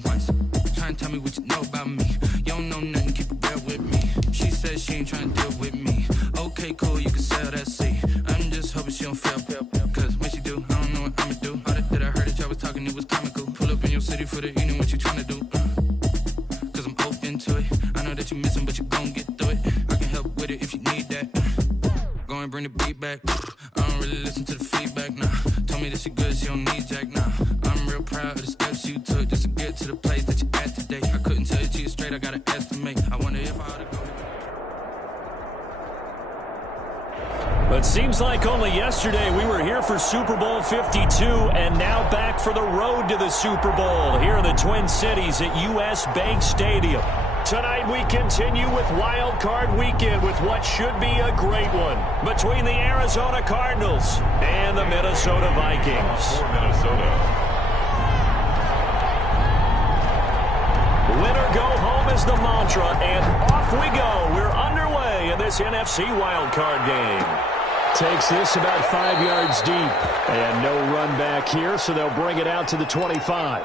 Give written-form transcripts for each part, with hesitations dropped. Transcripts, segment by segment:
going once. Trying to tell me what you know about me. You don't know nothing, keep it real with me. She says she ain't trying to deal with me. Okay, cool, you can sell that seat. I'm just hoping she don't fail. Cause when she do, I don't know what I'ma do. All that I heard that y'all was talking, it was comical. Pull up in your city for the evening, what you trying to do? Cause I'm open to it. I know that you missing, but you gon' get through it. I can help with it if you need that. Go and bring the beat back. I don't really listen to the feedback, nah. Told me that she good, she don't need Jack, nah. I'm real proud of the steps you took just to get to the place that you at today. I couldn't tell you to you straight, I gotta estimate. I wonder if I ought to go. But seems like only yesterday we were here for Super Bowl 52 and now back for the road to the Super Bowl here in the Twin Cities at US Bank Stadium. Tonight we continue with Wild Card Weekend with what should be a great one between the Arizona Cardinals and the Minnesota Vikings. For Minnesota. Winner go home is the mantra, and off we go. We're underway in this NFC Wild Card game. Takes this about 5 yards deep. And no run back here, so they'll bring it out to the 25.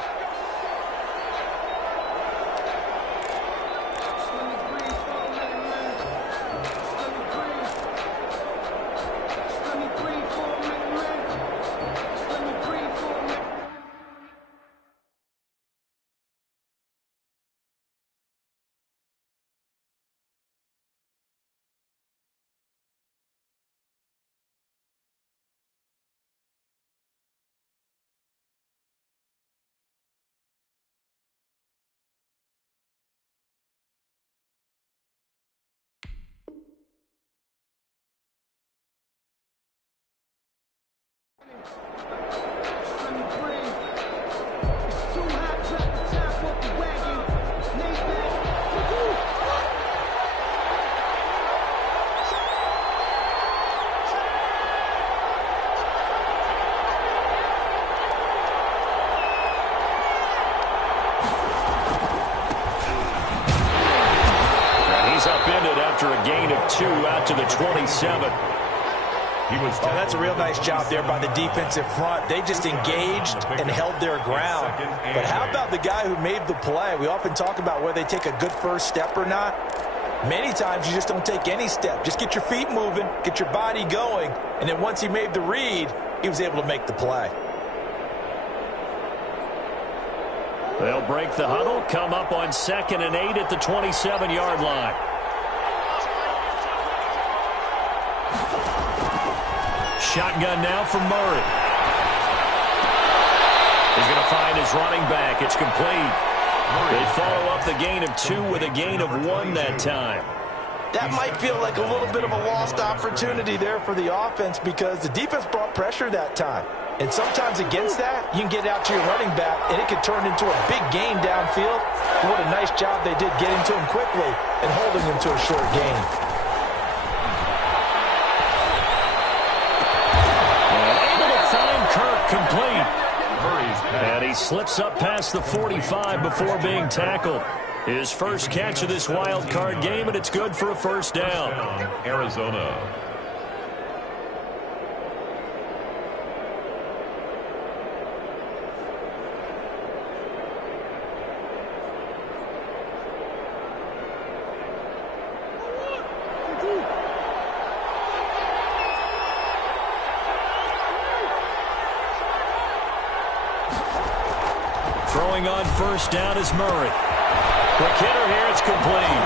After a gain of 2 out to the 27. That's a real nice job there by the defensive front. They just engaged and held their ground. But how about the guy who made the play? We often talk about whether they take a good first step or not. Many times you just don't take any step. Just get your feet moving, get your body going, and then once he made the read, he was able to make the play. They'll break the huddle, come up on 2nd and 8 at the 27-yard line. Shotgun now for Murray. He's going to find his running back. It's complete. They follow up the gain of 2 with a gain of 1 that time. That might feel like a little bit of a lost opportunity there for the offense because the defense brought pressure that time. And sometimes against that, you can get out to your running back, and it could turn into a big gain downfield. What a nice job they did getting to him quickly and holding him to a short gain. Complete. And he slips up past the 45 before being tackled. His first catch of this wild card game, and it's good for a first down. Arizona. Throwing on first down is Murray. Quick hitter here, it's complete.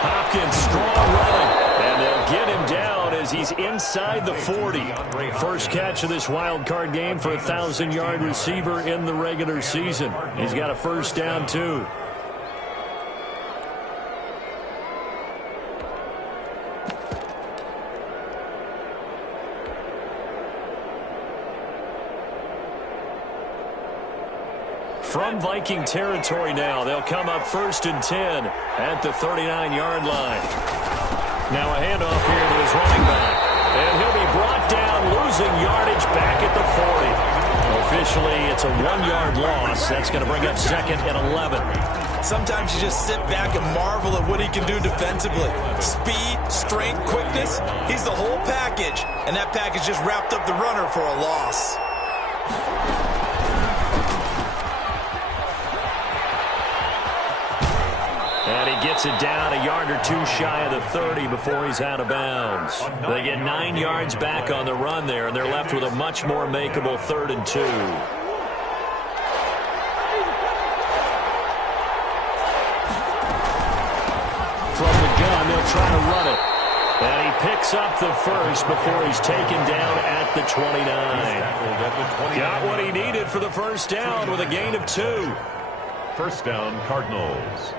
Hopkins, strong running, and they'll get him down as he's inside the 40. First catch of this wild card game for a 1,000-yard receiver in the regular season. He's got a first down, too. From Viking territory now, they'll come up 1st and 10 at the 39-yard line. Now a handoff here to his running back. And he'll be brought down, losing yardage back at the 40. Officially, it's a 1-yard loss. That's going to bring up 2nd and 11. Sometimes you just sit back and marvel at what he can do defensively. Speed, strength, quickness, he's the whole package. And that package just wrapped up the runner for a loss. And he gets it down a yard or two shy of the 30 before he's out of bounds. They get 9 yards back on the run there, and they're left with a much more makeable 3rd and 2. From the gun, they'll try to run it. And he picks up the first before he's taken down at the 29. Got what he needed for the first down with a gain of 2. First down, Cardinals.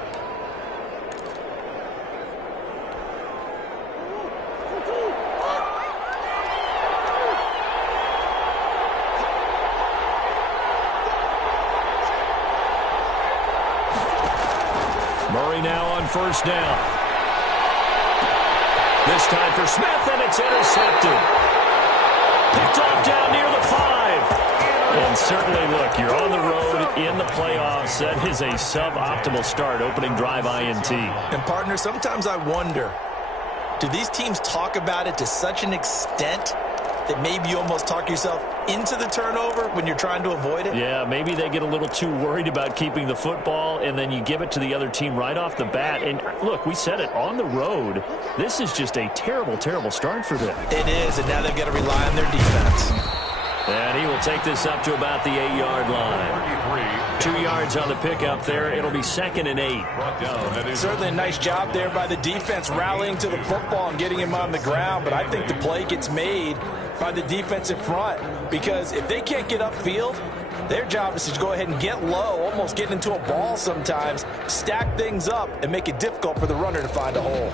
Murray now on first down. This time for Smith, and it's intercepted. Picked off down near the 5. And certainly, look, you're on the road in the playoffs. That is a suboptimal start, opening drive INT. And, partner, sometimes I wonder, do these teams talk about it to such an extent that maybe you almost talk yourself into the turnover when you're trying to avoid it? Yeah, maybe they get a little too worried about keeping the football, and then you give it to the other team right off the bat. And, look, we said it, on the road, this is just a terrible, terrible start for them. It is, and now they've got to rely on their defense. And he will take this up to about the 8-yard line. 2 yards on the pickup there. It'll be 2nd and 8. Certainly a nice job there by the defense rallying to the football and getting him on the ground. But I think the play gets made by the defensive front, because if they can't get upfield, their job is to go ahead and get low, almost get into a ball sometimes, stack things up, and make it difficult for the runner to find a hole.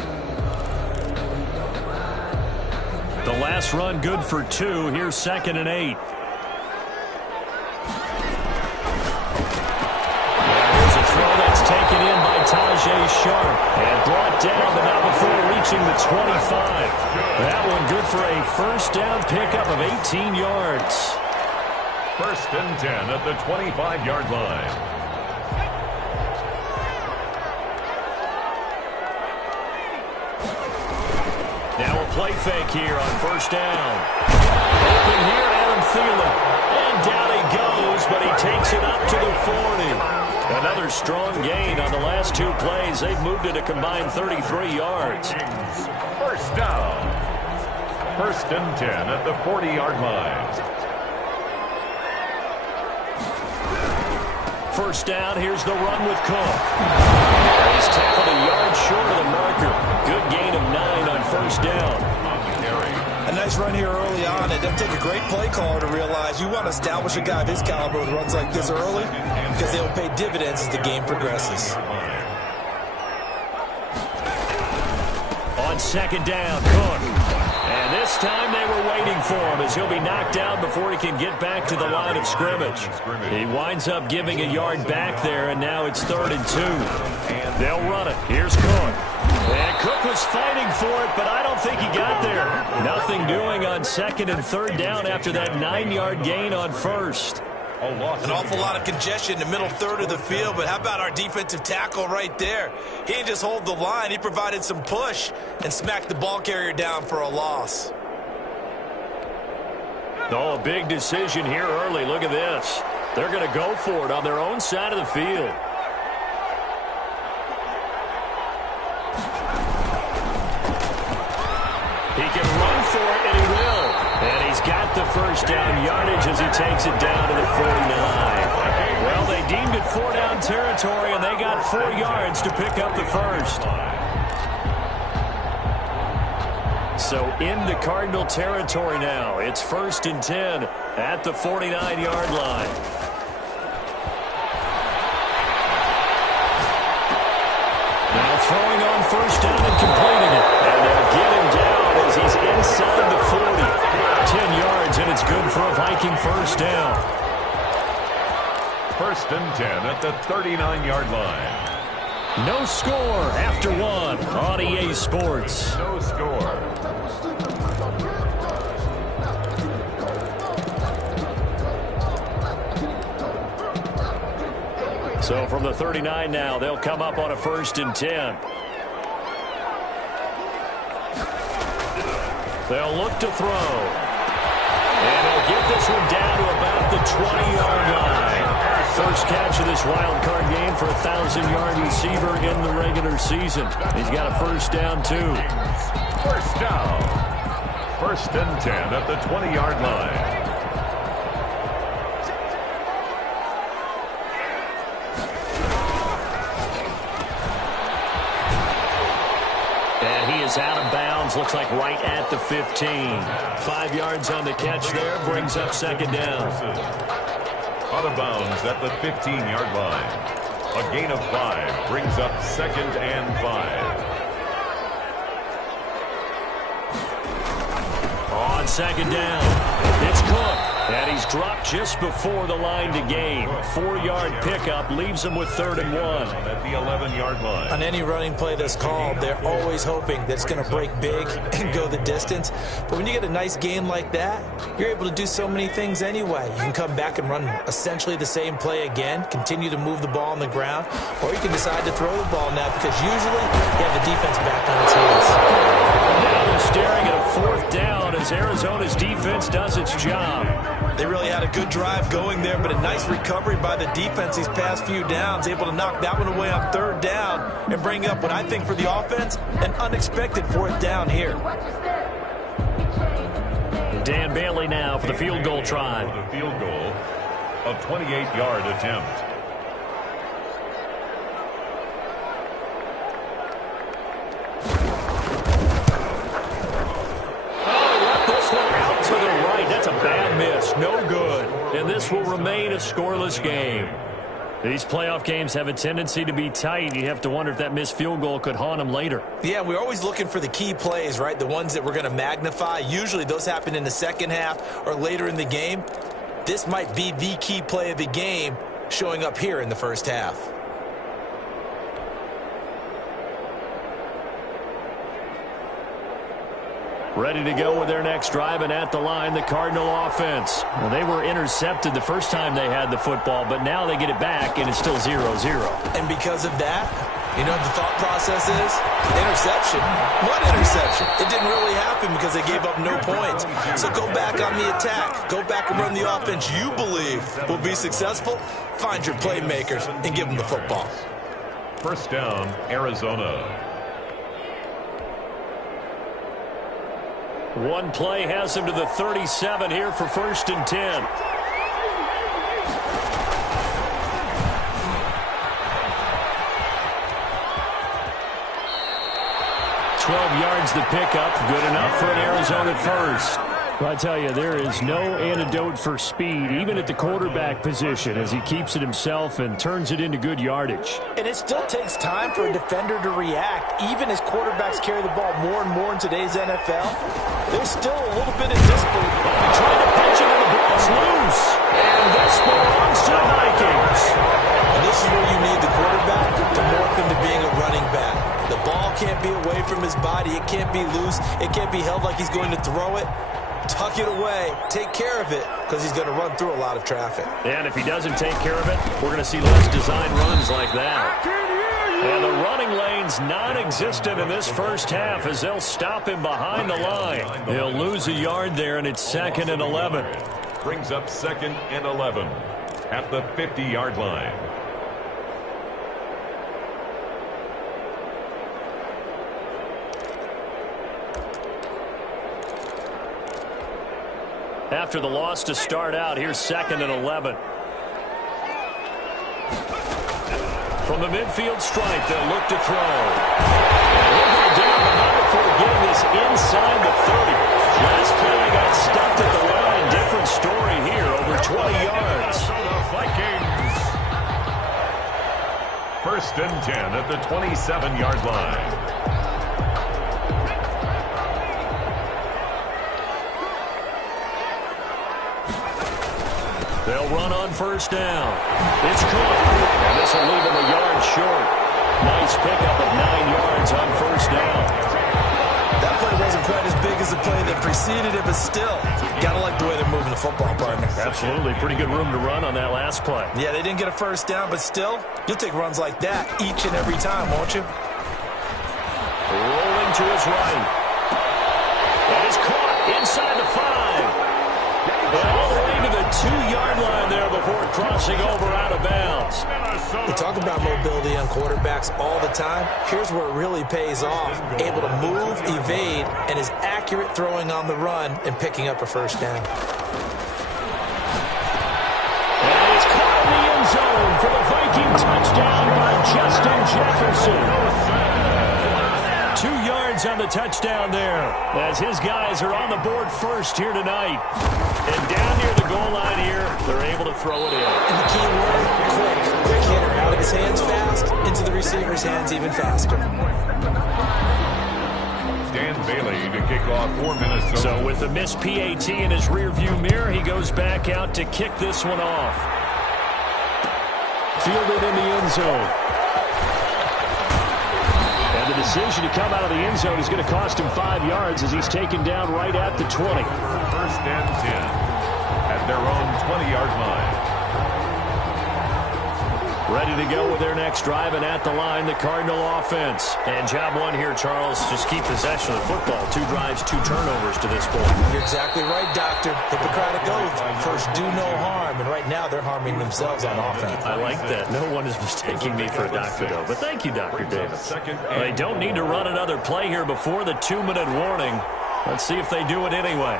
The last run good for 2. Here's 2nd and 8. There's a throw that's taken in by Tajay Sharp and brought down, but not before reaching the 25. That one good for a first down pickup of 18 yards. 1st and 10 at the 25-yard line. Now a play fake here on first down. Open here, Adam Thielen. And down he goes, but he takes it up to the 40. Another strong gain on the last 2 plays. They've moved it a combined 33 yards. First down. 1st and 10 at the 40-yard line. First down, here's the run with Cook. He's tackled a yard short of the marker. Good gain of 9 on first down. A nice run here early on. It doesn't take a great play caller to realize you want to establish a guy of his caliber with runs like this early, because they will pay dividends as the game progresses. On second down, Cook. And this time they were waiting for him, as he'll be knocked down before he can get back to the line of scrimmage. He winds up giving a yard back there, and now it's 3rd and 2. They'll run it. Here's Cook. And Cook was fighting for it, but I don't think he got there. Nothing doing on 2nd and 3rd down after that 9-yard gain on first. An awful lot of congestion in the middle third of the field, but how about our defensive tackle right there? He didn't just hold the line. He provided some push and smacked the ball carrier down for a loss. Oh, a big decision here early. Look at this. They're going to go for it on their own side of the field. He can run for it, and he will. And he's got the first down yardage as he takes it down to the 49. Well, they deemed it 4 down territory, and they got 4 yards to pick up the first. So into Cardinal territory now. It's 1st and 10 at the 49-yard line. Now throwing on first down and completing it. And they'll get him down as he's inside the 40. 10 yards, and it's good for a Viking first down. 1st and 10 at the 39-yard line. No score after 1 on EA Sports. No score. So from the 39 now, they'll come up on a 1st and 10. They'll look to throw. And he'll get this one down to about the 20-yard line. First catch of this wild card game for a 1,000-yard receiver in the regular season. He's got a first down, too. First down. 1st and 10 at the 20-yard line. And he is out of bounds. Looks like right at the 15. 5 yards on the catch there. Brings up second down. Out of bounds at the 15-yard line. A gain of 5 brings up 2nd and 5. On second down, it's Cook. And he's dropped just before the line to gain. 4-yard pickup leaves him with 3rd and 1. At the 11-yard line. On any running play that's called, they're always hoping that it's going to break big and go the distance. But when you get a nice game like that, you're able to do so many things anyway. You can come back and run essentially the same play again, continue to move the ball on the ground, or you can decide to throw the ball now because usually you have the defense back on its heels. Now they're staring at a 4th down as Arizona's defense does its job. They really had a good drive going there, but a nice recovery by the defense these past few downs, able to knock that one away on 3rd down and bring up what I think for the offense, an unexpected 4th down here. Dan Bailey now for the field goal try. For the field goal, a 28-yard attempt. Bad miss, no good. And this will remain a scoreless game. These playoff games have a tendency to be tight. You have to wonder if that missed field goal could haunt them later. Yeah, we're always looking for the key plays, right? The ones that we're going to magnify. Usually those happen in the second half or later in the game. This might be the key play of the game showing up here in the first half. Ready to go with their next drive, and at the line, the Cardinal offense. Well, they were intercepted the first time they had the football, but now they get it back, and it's still 0-0. And because of that, you know what the thought process is? Interception. What interception? It didn't really happen because they gave up no points. So go back on the attack. Go back and run the offense you believe will be successful. Find your playmakers and give them the football. First down, Arizona. One play has him to the 37 here for 1st and 10. 12 yards the pickup. Good enough for an Arizona first. Well, I tell you, there is no antidote for speed, even at the quarterback position, as he keeps it himself and turns it into good yardage. And it still takes time for a defender to react. Even as quarterbacks carry the ball more and more in today's NFL, there's still a little bit of disbelief. Trying to pitch it, and the ball's loose. And this belongs to the Vikings. And this is where you need the quarterback to morph into being a running back. The ball can't be away from his body. It can't be loose. It can't be held like he's going to throw it. Tuck it away. Take care of it because he's going to run through a lot of traffic. And if he doesn't take care of it, we're going to see less design runs like that. And the running lane's non-existent in this first half as they'll stop him behind the line. He'll lose a yard there, and it's 2nd and 11. Brings up 2nd and 11 at the 50-yard line. After the loss to start out, here's 2nd and 11. From the midfield stripe, they'll look to throw. And he'll go down the middle before getting this inside the 30. Last play, they got stuck at the line. Different story here, over 20 yards. Vikings. 1st and 10 at the 27-yard line. They'll run on 1st down. It's Cook, and this will leave him a yard short. Nice pickup of 9 yards on 1st down. That play wasn't quite as big as the play that preceded it, but still, gotta like the way they're moving the football, partner. Absolutely. Pretty good room to run on that last play. Yeah, they didn't get a 1st down, but still, you'll take runs like that each and every time, won't you? Rolling to his right. That is caught inside the 5. And all the way to the 2-yard line there before crossing over out of bounds. We talk about mobility on quarterbacks all the time. Here's where it really pays off. Able to move, evade, and is accurate throwing on the run and picking up a first down. And it's caught in the end zone for the Viking touchdown by Justin Jefferson. 2 yards on the touchdown there as his guys are on the board first here tonight. And down near the goal line here, they're able to throw it in. And the key word, quick. Quick hitter. Out of his hands fast, into the receiver's hands even faster. Dan Bailey to kick off for Minnesota. So with the missed PAT in his rearview mirror, he goes back out to kick this one off. Fielded in the end zone. And the decision to come out of the end zone is going to cost him 5 yards as he's taken down right at the 20. First and 10 at their own 20-yard line. Ready to go with their next drive, and at the line, the Cardinal offense. And job one here, Charles, just keep possession of the football. 2 drives, 2 turnovers to this point. You're exactly right, Doctor. Hippocratic oath. First, do no harm. And right now, they're harming themselves on offense. I like that. No one is mistaking me for a doctor, though. But thank you, Dr. Davis. They don't need to run another play here before the 2-minute warning. Let's see if they do it anyway.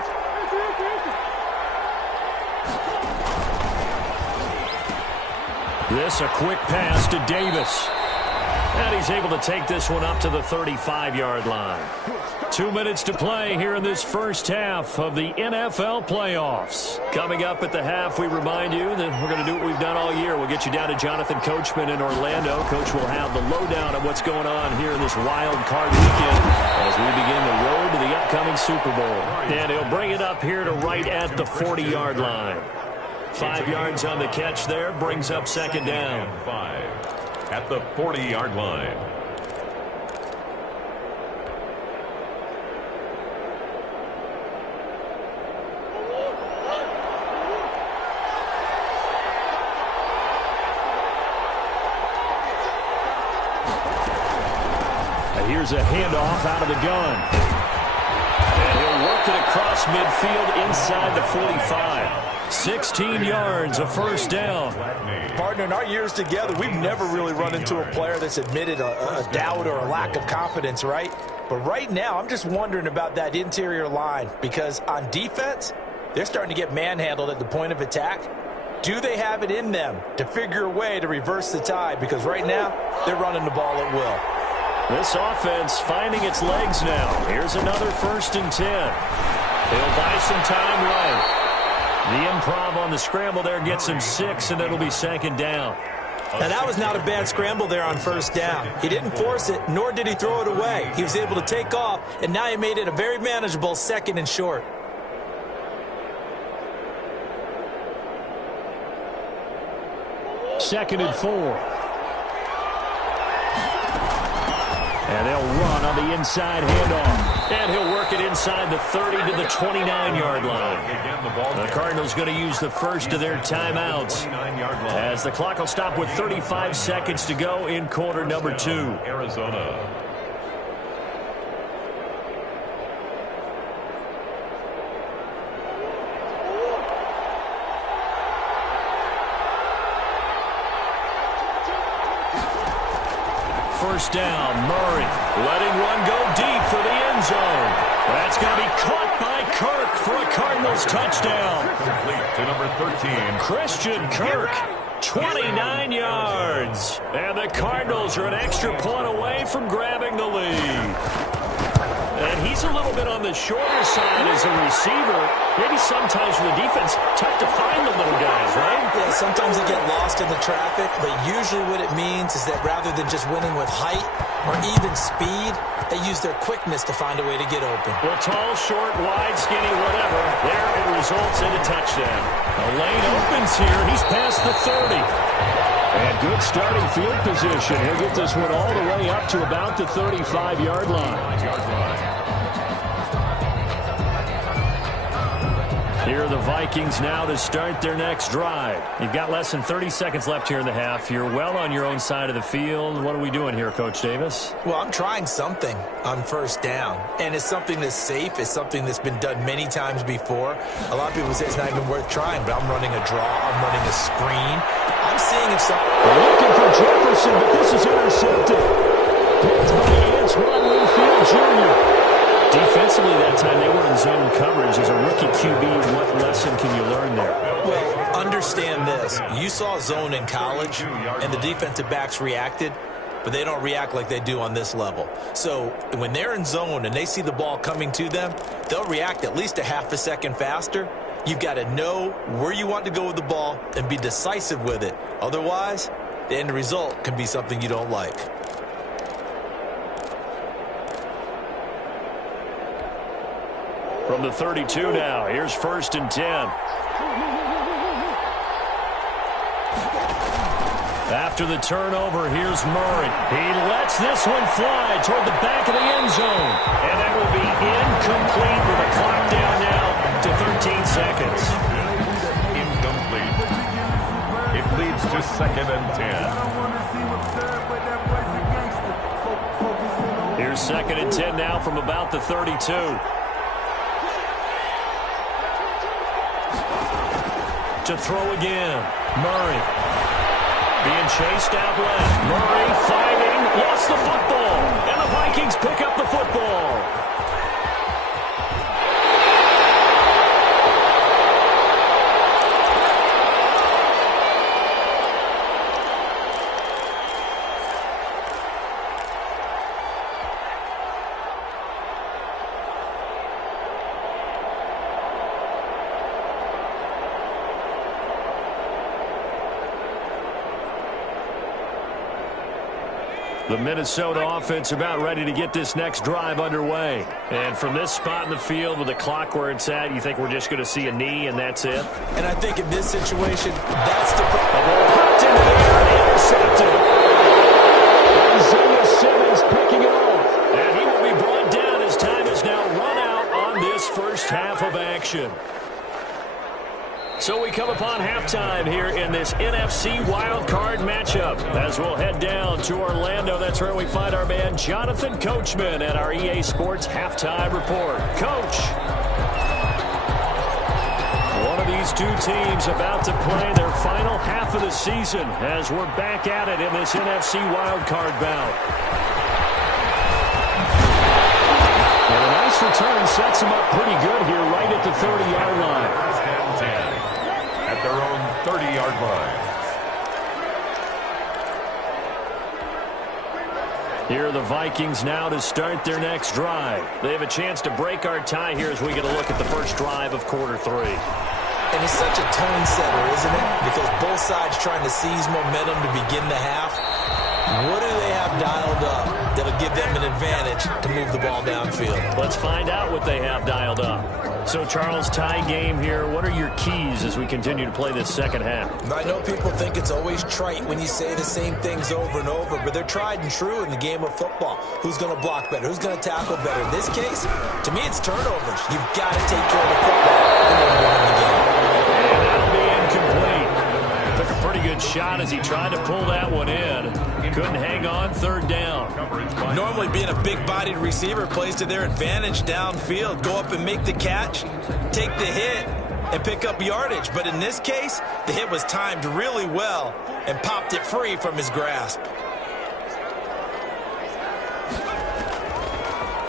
This a quick pass to Davis. And he's able to take this one up to the 35-yard line. 2 minutes to play here in this first half of the NFL playoffs. Coming up at the half, we remind you that we're going to do what we've done all year. We'll get you down to Jonathan Coachman in Orlando. Coach will have the lowdown of what's going on here in this wild card weekend as we begin the road to the upcoming Super Bowl. And he'll bring it up here to right at the 40-yard line. 5 yards on the catch there, brings up second down. 5 at the 40-yard line. And here's a handoff out of the gun. And he'll work it across midfield inside the 45. 16 yards, a first down. Partner, in our years together, we've never really run into a player that's admitted a doubt or a lack of confidence, right? But right now, I'm just wondering about that interior line because on defense, they're starting to get manhandled at the point of attack. Do they have it in them to figure a way to reverse the tide? Because right now, they're running the ball at will. This offense finding its legs now. Here's another 1st and 10. They'll buy some time right. The improv on the scramble there gets him 6, and it'll be second down. Now, that was not a bad scramble there on first down. He didn't force it, nor did he throw it away. He was able to take off, and now he made it a very manageable 2nd and short. Second and 4. And they'll run on the inside handoff. And he'll work it inside the 30 to the 29-yard line. The Cardinals going to use the first of their timeouts as the clock will stop with 35 seconds to go in quarter number 2. Arizona. First down, Murray letting one go deep for the end zone. That's going to be caught by Kirk for a Cardinals touchdown. Complete to number 13. Christian Kirk, 29 yards. And the Cardinals are an extra point away from grabbing the lead. And he's a little bit on the shorter side as a receiver. Maybe sometimes for the defense, tough to find the little guys, right? Yeah, sometimes they get lost in the traffic, but usually what it means is that rather than just winning with height or even speed, they use their quickness to find a way to get open. Well, tall, short, wide, skinny, whatever, there it results in a touchdown. A lane opens here. He's past the 30. And good starting field position. He'll get this one all the way up to about the 35-yard line. Here are the Vikings now to start their next drive. You've got less than 30 seconds left here in the half. You're well on your own side of the field. What are we doing here, Coach Davis? Well, I'm trying something on first down, and it's something that's safe. It's something that's been done many times before. A lot of people say it's not even worth trying, but I'm running a draw. I'm running a screen. I'm seeing if They're looking for Jefferson, but this is intercepted. Picked by Antoine Winfield Jr. Defensively that time, they were in zone coverage. As a rookie QB, what lesson can you learn there? Well, understand this. You saw zone in college, and the defensive backs reacted, but they don't react like they do on this level. So when they're in zone and they see the ball coming to them, they'll react at least a half a second faster. You've got to know where you want to go with the ball and be decisive with it. Otherwise, the end result can be something you don't like. From the 32 now, here's 1st and 10. After the turnover, here's Murray. He lets this one fly toward the back of the end zone. And that will be incomplete with the clock down now to 13 seconds. Incomplete. It leads to 2nd and 10. Here's 2nd and 10 now from about the 32. To throw again. Murray. Being chased out left. Murray fighting. Lost the football. And the Vikings pick up the football. The Minnesota offense about ready to get this next drive underway. And from this spot in the field with the clock where it's at, you think we're just going to see a knee and that's it? And I think in this situation, that's the problem. Popped into the air and intercepted. Isaiah Simmons picking it off. And he will be brought down as time is now run out on this first half of action. So we come upon halftime here in this NFC wildcard matchup as we'll head down to Orlando. That's where we find our man Jonathan Coachman at our EA Sports Halftime Report. Coach, one of these two teams about to play their final half of the season as we're back at it in this NFC wildcard bout. And a nice return sets them up pretty good here right at the 30-yard line. At their own 30-yard line. Here are the Vikings now to start their next drive. They have a chance to break our tie here as we get a look at the first drive of quarter 3. And it's such a tone setter, isn't it? Because both sides trying to seize momentum to begin the half. What do they have dialed up that'll give them an advantage to move the ball downfield? Let's find out what they have dialed up. So, Charles, tie game here. What are your keys as we continue to play this second half? I know people think it's always trite when you say the same things over and over, but they're tried and true in the game of football. Who's going to block better? Who's going to tackle better? In this case, to me, it's turnovers. You've got to take care of the football in order to win the game. And that'll be incomplete. Took a pretty good shot as he tried to pull that one in. Couldn't hang on, 3rd down. Normally being a big-bodied receiver plays to their advantage downfield. Go up and make the catch, take the hit, and pick up yardage. But in this case, the hit was timed really well and popped it free from his grasp.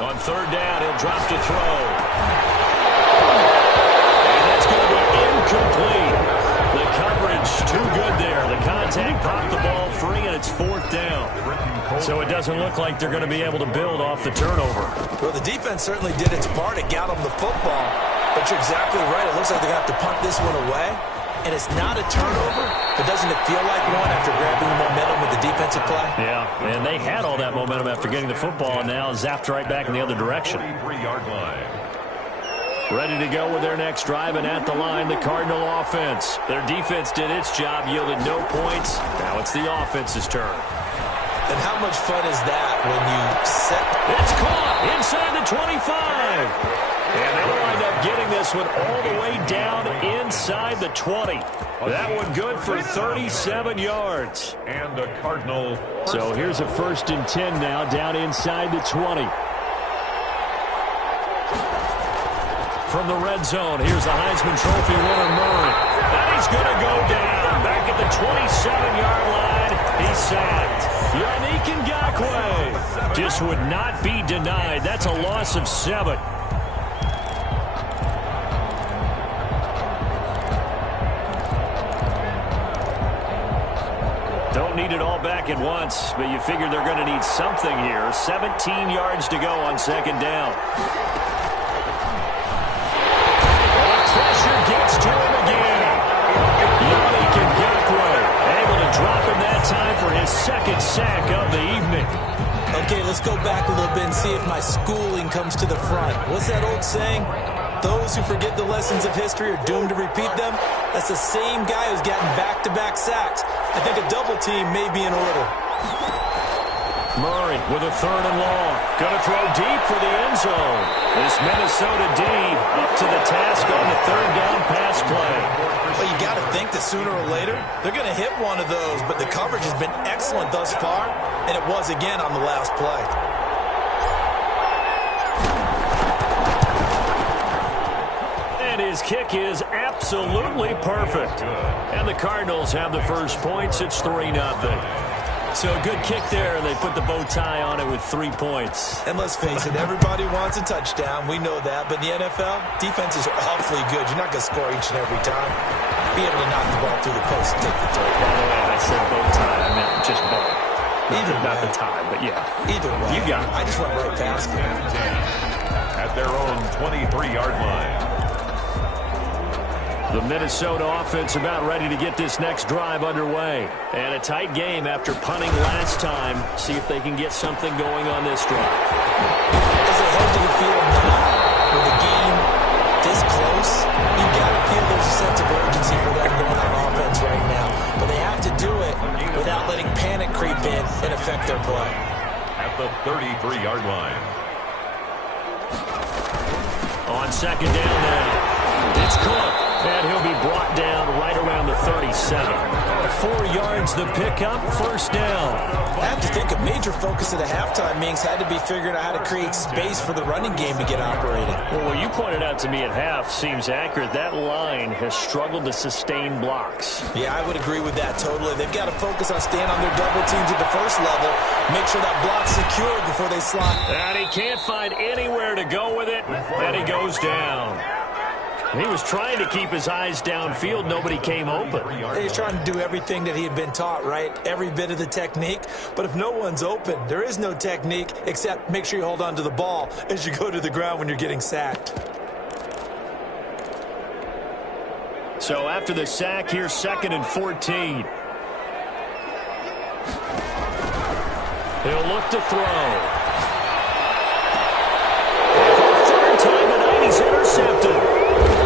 On 3rd down, he'll drop to throw. And that's going to be incomplete. The coverage too good there. The contact popped the ball free, and it's 4th down. So it doesn't look like they're going to be able to build off the turnover. Well, the defense certainly did its part. It got them the football. But you're exactly right. It looks like they're going to have to punt this one away. And it's not a turnover, but doesn't it feel like one after grabbing the momentum with the defensive play? Yeah, and they had all that momentum after getting the football, and now zapped right back in the other direction. 43-yard line. Ready to go with their next drive, and at the line, the Cardinal offense. Their defense did its job, yielded no points. Now it's the offense's turn. And how much fun is that when you set... It's caught inside the 25. And they'll wind up getting this one all the way down inside the 20. That one good for 37 yards. And a Cardinal. So here's a 1st and 10 now down inside the 20. From the red zone, here's the Heisman Trophy winner, Murray. And he's going to go down. Back at the 27-yard line, he's sacked. Yannick Ngakoue just would not be denied. That's a loss of 7. Don't need it all back at once, but you figure they're going to need something here. 17 yards to go on 2nd down. Pressure gets to him again. Yannick Ngakoue able to drop him that time for his 2nd sack of the evening. Okay, let's go back a little bit and see if my schooling comes to the front. What's that old saying? Those who forget the lessons of history are doomed to repeat them. That's the same guy who's gotten back-to-back sacks. I think a double team may be in order. Murray with a 3rd and long. Going to throw deep for the end zone. This Minnesota D up to the task on the 3rd down pass play. Well, you got to think that sooner or later, they're going to hit one of those, but the coverage has been excellent thus far, and it was again on the last play. And his kick is absolutely perfect. And the Cardinals have the first points. It's 3-0. So a good kick there, and they put the bow tie on it with 3 points. And let's face it, everybody wants a touchdown. We know that. But in the NFL, defenses are awfully good. You're not going to score each and every time. Be able to knock the ball through the post and take the throw. By the way, I said bow tie. I meant just bow. Not the tie, but yeah. Either way. You got it. I just went right past it. At their own 23-yard line. The Minnesota offense about ready to get this next drive underway. And a tight game after punting last time. See if they can get something going on this drive. As they head to the field now, with the game this close, you've got to feel there's a sense of urgency for them going on offense right now. But they have to do it without letting panic creep in and affect their play. At the 33-yard line. On 2nd down now. It's caught. And he'll be brought down right around the 37. 4 yards the pickup, 1st down. I have to think a major focus at a halftime means had to be figuring out how to create space for the running game to get operating. Well, what you pointed out to me at half seems accurate. That line has struggled to sustain blocks. Yeah, I would agree with that totally. They've got to focus on staying on their double teams at the first level, make sure that block's secured before they slide. And he can't find anywhere to go with it, and he goes down. He was trying to keep his eyes downfield. Nobody came open. He's trying to do everything that he had been taught, right? Every bit of the technique. But if no one's open, there is no technique except make sure you hold on to the ball as you go to the ground when you're getting sacked. So after the sack, here's 2nd and 14. He'll look to throw. For the 3rd time tonight, he's intercepted.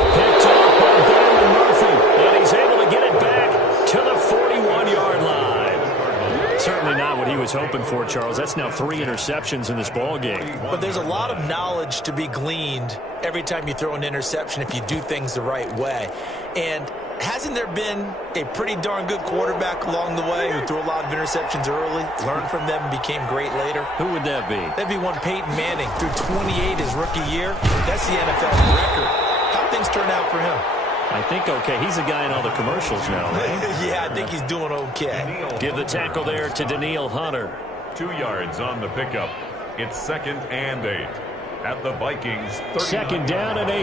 Picked off by Byron Murphy, and he's able to get it back to the 41-yard line. Certainly not what he was hoping for, Charles. That's now 3 interceptions in this ball game. But there's a lot of knowledge to be gleaned every time you throw an interception if you do things the right way. And hasn't there been a pretty darn good quarterback along the way who threw a lot of interceptions early, learned from them, and became great later? Who would that be? That'd be one Peyton Manning. Threw 28 his rookie year. That's the NFL record. How'd things turn out for him? I think okay. He's a guy in all the commercials now, right? Yeah, I think he's doing okay. Give the tackle there to Daniil Hunter. 2 yards on the pickup. It's 2nd and 8. At the Vikings, 2nd down and 8.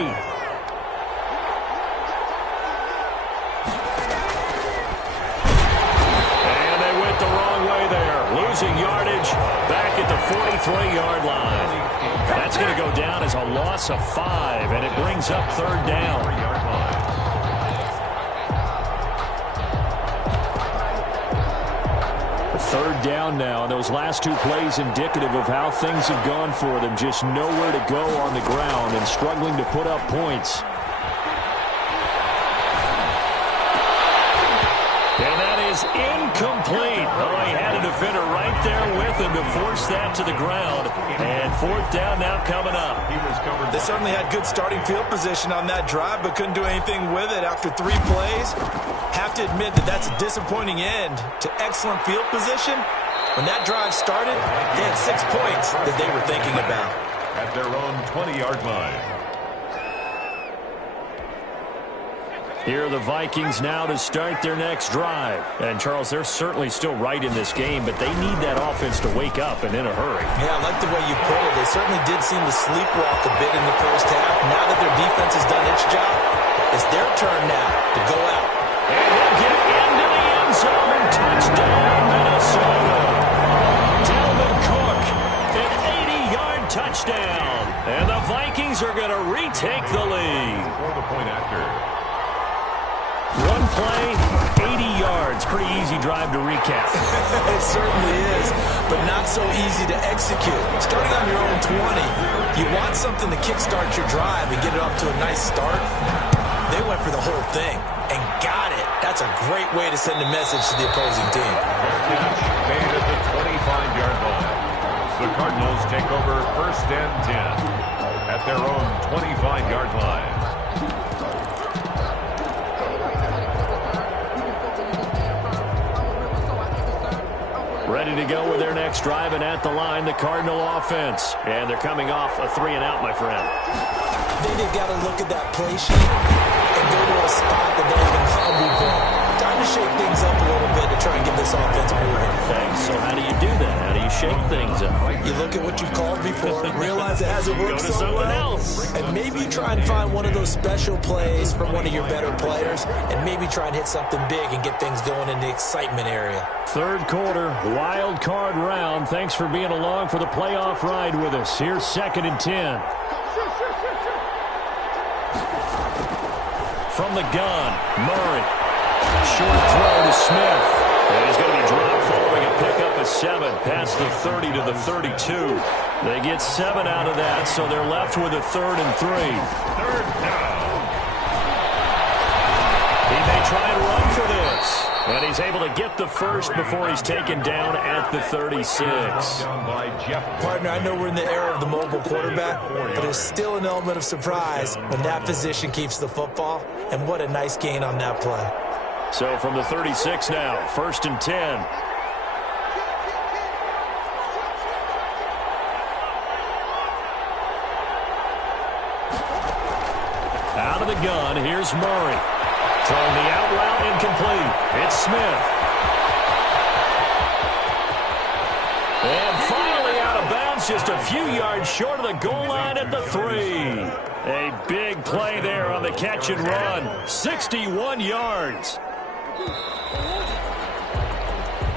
And they went the wrong way there. Losing yardage back at the 43-yard line. That's going to go down as a loss of 5, and it brings up 3rd down. 3-yard line. Third down now, and those last 2 plays indicative of how things have gone for them. Just nowhere to go on the ground and struggling to put up points. And that is incomplete. Oh, he had a defender right right there with him to force that to the ground. And fourth down now coming up. They certainly had good starting field position on that drive, but couldn't do anything with it after 3 plays. Have to admit that that's a disappointing end to excellent field position. When that drive started, they had 6 points that they were thinking about. At their own 20-yard line. Here are the Vikings now to start their next drive. And, Charles, they're certainly still right in this game, but they need that offense to wake up and in a hurry. Yeah, I like the way you put it. They certainly did seem to sleepwalk a bit in the first half. Now that their defense has done its job, it's their turn now to go out. And he'll get into the end zone. Touchdown, Minnesota. Dalvin Cook, an 80-yard touchdown. And the Vikings are going to retake the lead. For the point after. One play, 80 yards. Pretty easy drive to recap. It certainly is, but not so easy to execute. Starting on your own 20, you want something to kickstart your drive and get it off to a nice start. They went for the whole thing and got it. That's a great way to send a message to the opposing team. Catch made at the 25-yard line. The Cardinals take over 1st and 10 at their own 25-yard line. Ready to go with their next drive, and at the line, the Cardinal offense. And they're coming off a 3-and-out, my friend. I think they've got to look at that play sheet and go to a spot that they can humble ball. Time to shake things up a little bit to try and get this offense moving. Okay, so how do you do that? How do you shake things up? You look at what you've called before, realize it hasn't worked Go to so something well, else. and maybe you try and find one of those special plays from one of your better players, and maybe try and hit something big and get things going in the excitement area. Third quarter, wild card round. Thanks for being along for the playoff ride with us. Here's 2nd and 10. From the gun, Murray. Short throw to Smith. And he's going to be dropped following a pickup of 7 past the 30 to the 32. They get 7 out of that, so they're left with a 3rd and 3. Third down. He may try and run for this. And he's able to get the first before he's taken down at the 36. Down by Jeff. Partner, I know we're in the era of the mobile quarterback, but there's still an element of surprise when that position keeps the football, and what a nice gain on that play. So from the 36 now, 1st and 10. Out of the gun, here's Murray. Throwing the out route incomplete. It's Smith. And finally out of bounds, just a few yards short of the goal line at the 3. A big play there on the catch and run. 61 yards.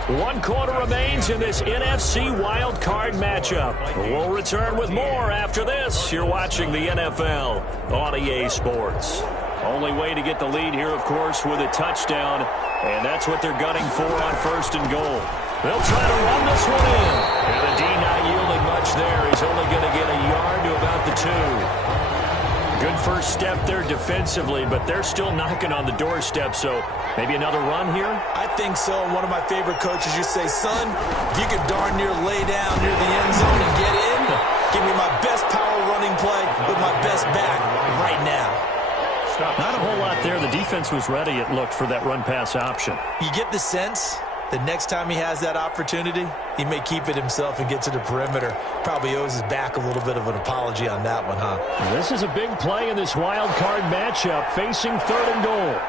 1 quarter remains in this NFC wild card matchup. We'll return with more after this. You're watching the NFL on EA Sports. Only way to get the lead here, of course, with a touchdown, and that's what they're gunning for on 1st and goal. They'll try to run this one in, and the D not yielding much there. He's only going to get a yard to about the 2. Good first step there defensively, but they're still knocking on the doorstep, so maybe another run here? I think so. One of my favorite coaches used to say, son, if you could darn near lay down near the end zone and get in, give me my best power running play with my best back right now. Not a whole lot there. The defense was ready, it looked, for that run-pass option. You get the sense that next time he has that opportunity, he may keep it himself and get to the perimeter. Probably owes his back a little bit of an apology on that one, huh? This is a big play in this wild card matchup, facing 3rd and goal.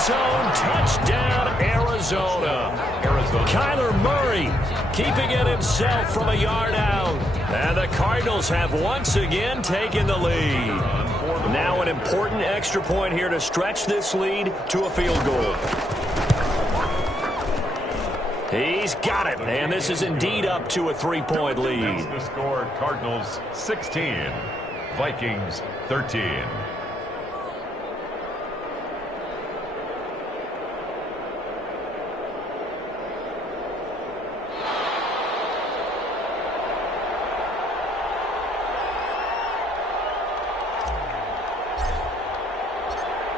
Zone, touchdown, Arizona. Kyler Murray keeping it himself from a yard out. And the Cardinals have once again taken the lead. Now an important extra point here to stretch this lead to a field goal. He's got it, and this is indeed up to a 3-point lead. That's the score, Cardinals 16, Vikings 13.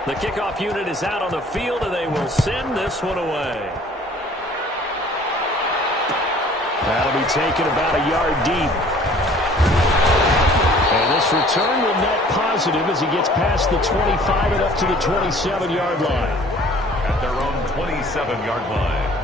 The kickoff unit is out on the field, and they will send this one away. That'll be taken about a yard deep. And this return will net positive as he gets past the 25 and up to the 27-yard line. At their own 27-yard line.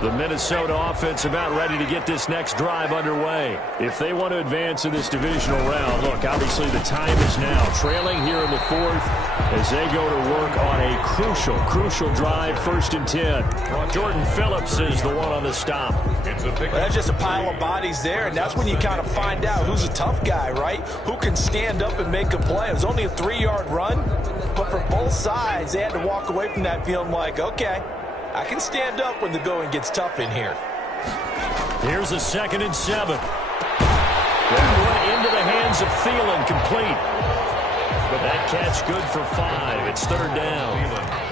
The Minnesota offense about ready to get this next drive underway. If they want to advance in this divisional round, look, obviously the time is now. Trailing here in the fourth as they go to work on a crucial drive, 1st and 10. Jordan Phillips is the one on the stop. That's just a pile of bodies there, and that's when you kind of find out who's a tough guy, right? Who can stand up and make a play. It was only a 3-yard run, but for both sides, they had to walk away from that feeling like, okay, I can stand up when the going gets tough in here. Here's a 2nd and 7. That one into the hands of Thielen, complete. That catch good for 5. It's 3rd down.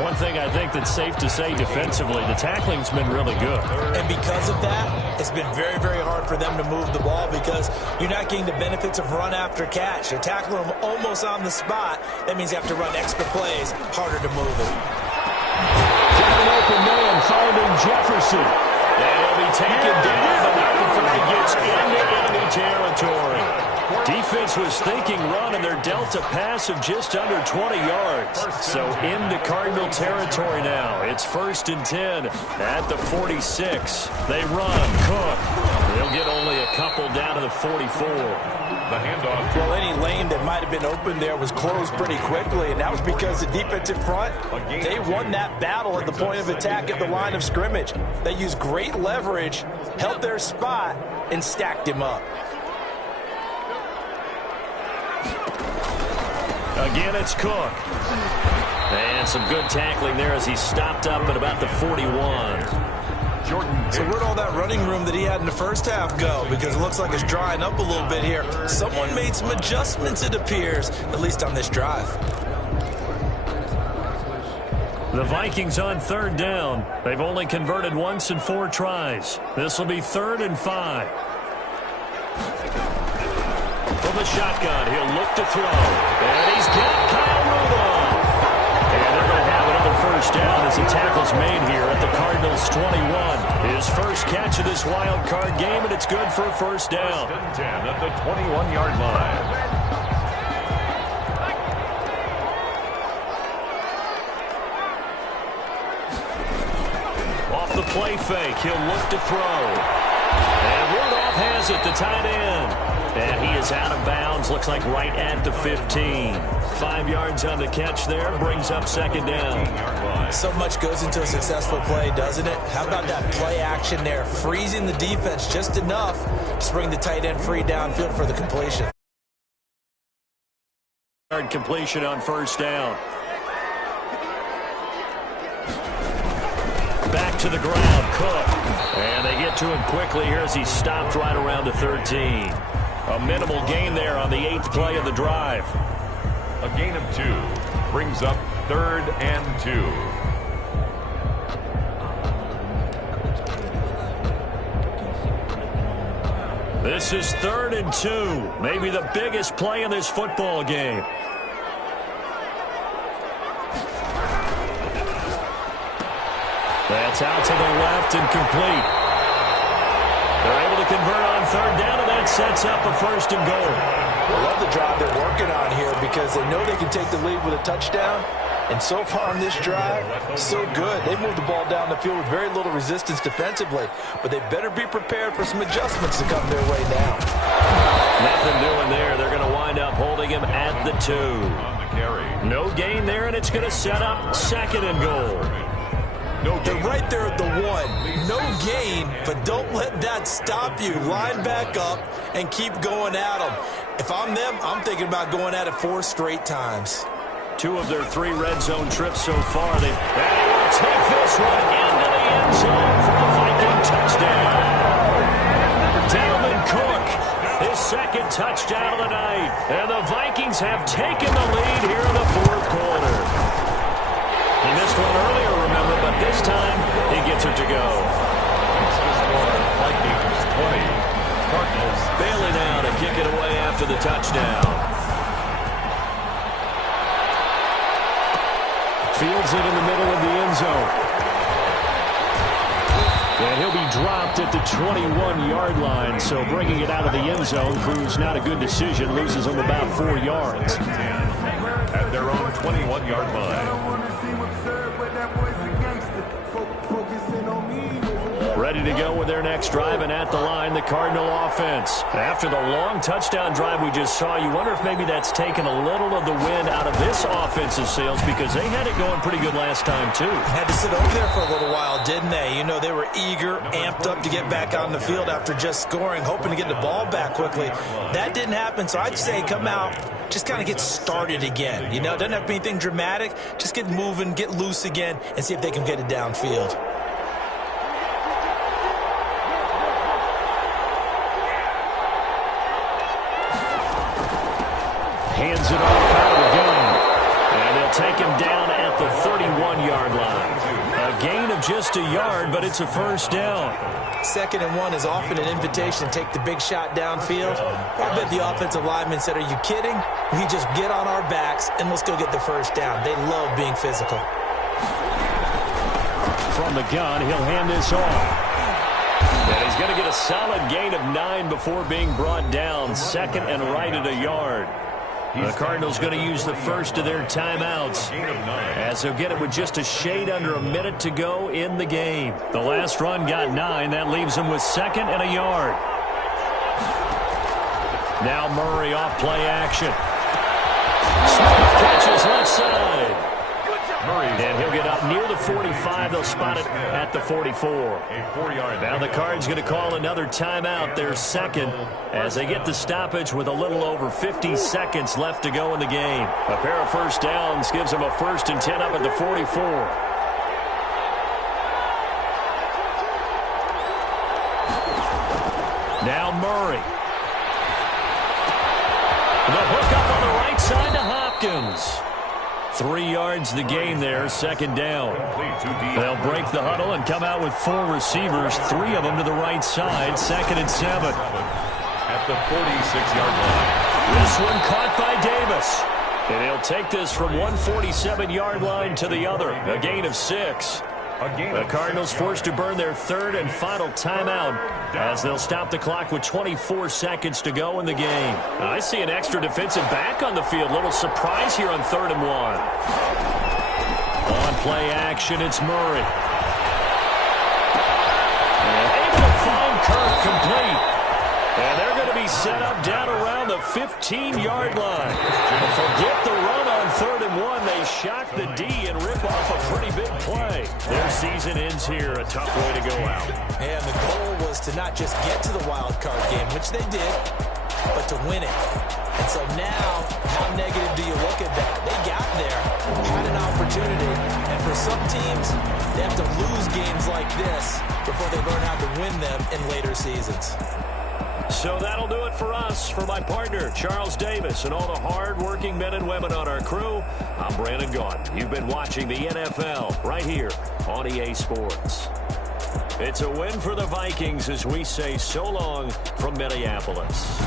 One thing I think that's safe to say defensively, the tackling's been really good. And because of that, it's been very, very hard for them to move the ball because you're not getting the benefits of run after catch. You're tackling them almost on the spot. That means you have to run extra plays, harder to move it. Got an open man finding Jefferson. And he'll be taken down, but not before he gets into enemy territory. Defense was thinking run, and they're dealt a pass of just under 20 yards. So into Cardinal territory now. It's 1st and 10 at the 46. They run. Cook. They'll get only a couple down to the 44. The handoff. Well, any lane that might have been open there was closed pretty quickly, and that was because the defensive front, they won that battle at the point of attack at the line of scrimmage. They used great leverage, held their spot, and stacked him up. Again, it's Cook. And some good tackling there as he stopped up at about the 41. So where'd all that running room that he had in the first half go? Because it looks like it's drying up a little bit here. Someone made some adjustments, it appears, at least on this drive. The Vikings on 3rd down. They've only converted once in 4 tries. This will be 3rd and 5. From the shotgun, he'll look to throw. And he's got Kyle Rudolph. And they're going to have another 1st down as the tackle's made here at the Cardinals' 21. His first catch of this wild card game, and it's good for a 1st down. 1st and 10 at the 21-yard line. Off the play fake, he'll look to throw. And Rudolph has it, the tight end. And he is out of bounds, looks like right at the 15. 5 yards on the catch there, brings up 2nd down. So much goes into a successful play, doesn't it? How about that play action there, freezing the defense just enough to bring the tight end free downfield for the completion. Completion on 1st down. Back to the ground, Cook. And they get to him quickly here as he stopped right around the 13. A minimal gain there on the 8th play of the drive. A gain of 2 brings up 3rd and 2. This is 3rd and 2. Maybe the biggest play in this football game. That's out to the left and complete. They're able to convert on 3rd down, and that sets up a 1st and goal. I love the drive they're working on here because they know they can take the lead with a touchdown. And so far on this drive, so good. They moved the ball down the field with very little resistance defensively. But they better be prepared for some adjustments to come their way now. Nothing doing there. They're going to wind up holding him at the 2. No gain there, and it's going to set up 2nd and goal. They're right there at the 1. No gain, but don't let that stop you. Line back up and keep going at them. If I'm them, I'm thinking about going at it 4 straight times. 2 of their 3 red zone trips so far. They will take this one into the end zone for a Viking touchdown. Dalvin Cook, his 2nd touchdown of the night. And the Vikings have taken the lead here in the 4th quarter. He missed one earlier, remember. unanswered to go. It's the score, Vikings 20, Cardinals. Bailey now to kick it away after the touchdown. Fields it in the middle of the end zone. And he'll be dropped at the 21-yard line. So bringing it out of the end zone proves not a good decision. Loses him about 4 yards. At their own 21-yard line. Ready to go with their next drive, and at the line, the Cardinal offense. After the long touchdown drive we just saw, you wonder if maybe that's taken a little of the wind out of this offensive sails, because they had it going pretty good last time, too. Had to sit over there for a little while, didn't they? You know, they were eager, amped up to get back on the field after just scoring, hoping to get the ball back quickly. That didn't happen, so I'd say come out, just kind of get started again. You know, it doesn't have to be anything dramatic. Just get moving, get loose again, and see if they can get it downfield. Hands it off out of the gun. And they'll take him down at the 31-yard line. A gain of just a yard, but it's a first down. 2nd and 1 is often an invitation to take the big shot downfield. I bet the offensive lineman said, are you kidding? We just get on our backs and let's go get the first down. They love being physical. From the gun, he'll hand this off. And he's going to get a solid gain of 9 before being brought down. 2nd and right at a yard. The Cardinals going to use the first of their timeouts, as they'll get it with just a shade under a minute to go in the game. The last run got 9. That leaves them with 2nd and a yard. Now Murray off play action. Smith catches left side. And he'll get up near the 45. They'll spot it at the 44. Now the Cards going to call another timeout, their second, as they get the stoppage with a little over 50 seconds left to go in the game. A pair of first downs gives them a 1st and 10 up at the 44. Now Murray. The hook up on the right side to Hopkins. 3 yards the gain there, 2nd down. They'll break the huddle and come out with 4 receivers, 3 of them to the right side, 2nd and 7. At the 46-yard line. This one caught by Davis. And he'll take this from one 47-yard line to the other, a gain of 6. The Cardinals forced to burn their 3rd and final timeout, as they'll stop the clock with 24 seconds to go in the game. I see an extra defensive back on the field. Little surprise here on 3rd and 1. On play action, it's Murray. And able to find Kirk complete. And they're going to be set up down around the 15-yard line. Forget the run on 3rd and 1. They shock the D and rip off a pretty big play. Their season ends here. A tough way to go out. And the goal was to not just get to the wild card game, which they did, but to win it. And so now, how negative do you look at that? They got there, had an opportunity, and for some teams, they have to lose games like this before they learn how to win them in later seasons. So that'll do it for us. For my partner, Charles Davis, and all the hard-working men and women on our crew, I'm Brandon Gaudin. You've been watching the NFL right here on EA Sports. It's a win for the Vikings as we say so long from Minneapolis.